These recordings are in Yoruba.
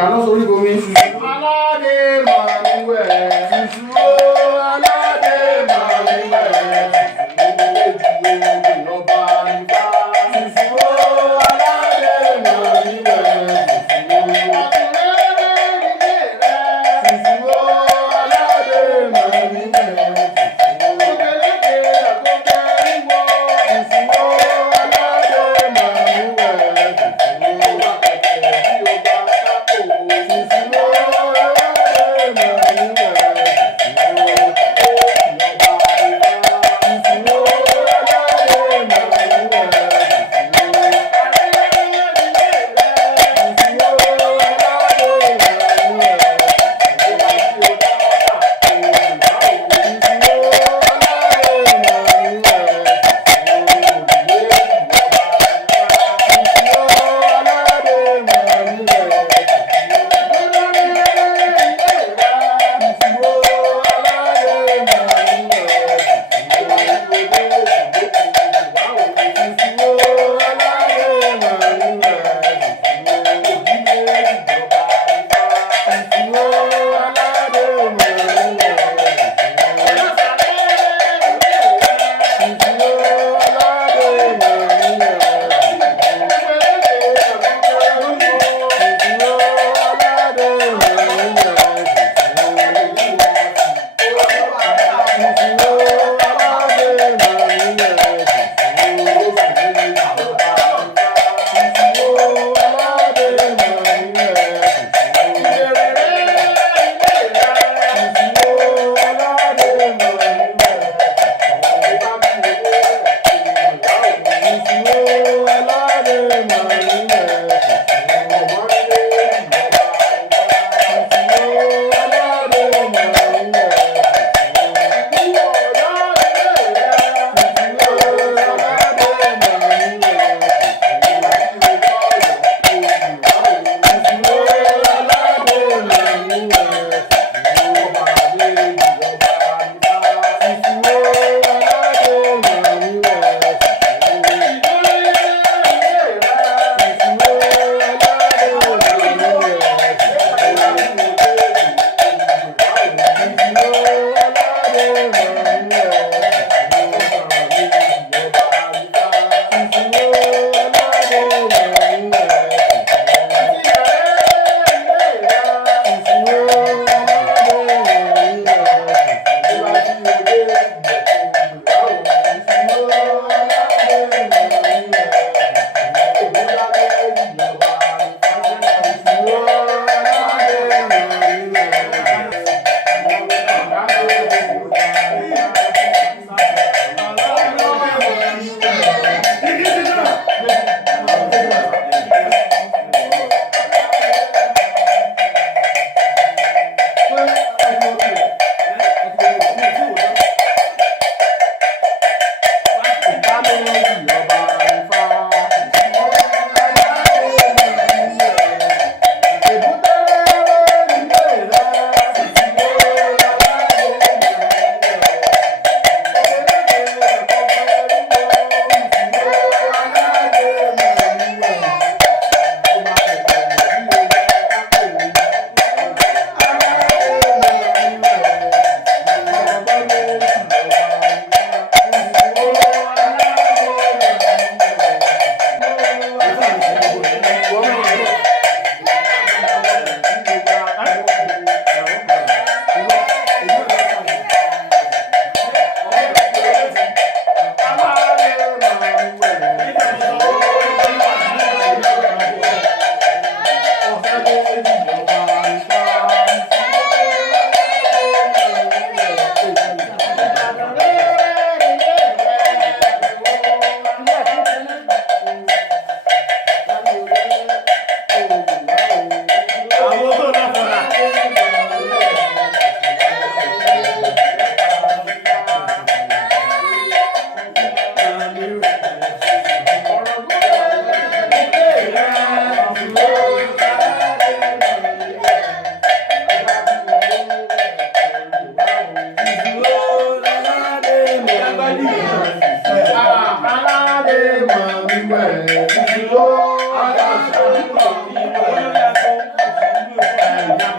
Àná sórí bomi ṣùṣù aládé máa ń wẹ̀ ṣùṣù ó aládé máa ń wẹ̀ ṣùṣù èjì ọba nípa ṣùṣù ó aládé máa ń wẹ̀ ṣùṣù àtúnrẹ́rẹ́ ilé rẹ̀ ṣùṣù ó aládé máa ń wẹ̀ ṣùṣù òkèlékè àgọ́gẹ́ ìwọ ṣùṣù ó aládé máa ń wẹ̀ ṣùṣù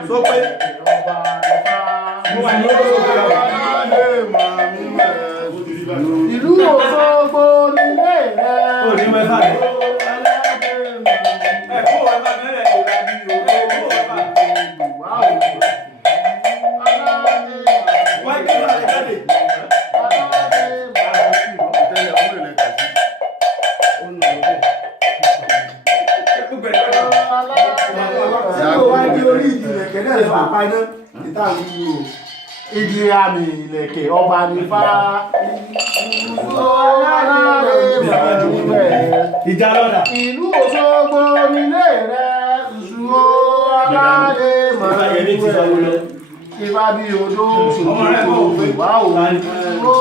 sọ pé ọba nípa. Aládé máa mi wẹ̀. Ìlú Òṣogbo nílé rẹ̀. ó ní mẹ́fà rẹ̀. ẹ kó wá bá mẹ́rẹ̀ tó ga bí o. ẹ kó wá bá. wáyé kí ló lè jáde. Igi àmì ìlẹ̀kẹ̀ ọba nífà. Ìjà lọ́dà. Ìlú Òṣogbo nílé rẹ̀. Ìṣúró aládé màlúwẹ̀. Ìbá bí odó ṣòro ìwà òun. Ìṣúró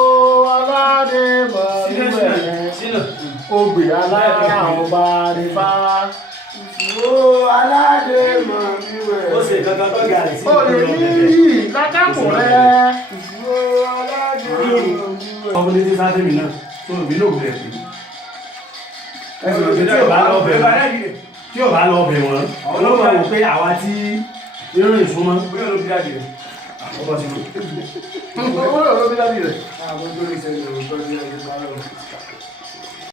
aládé màlúwẹ̀. Ogbè alára ọba nífà. Ìṣúró aládé màlúwẹ̀. ó ṣe kankan tó ga rẹ̀ sí Ó lè ní yìí lákàpọ̀ rẹ̀. Ìṣúró aládé màlúwẹ̀. ọmọ ní ti sáré mi náà tó mi ló gbẹ pé ẹsùn òfin tí ò bá lọ bẹ̀ wọ́n tí ò bá lọ bẹ̀ wọ́n ọlọ́mọ wò pé àwa tí irun ìsúnmọ́ bóyá ló bí dájú rẹ̀ ọkọ̀ sí Owó ló bí dábì rẹ̀. Àwọn tó lè ṣẹlẹ̀ òótọ́ ní ẹgbẹ́ bá lọ.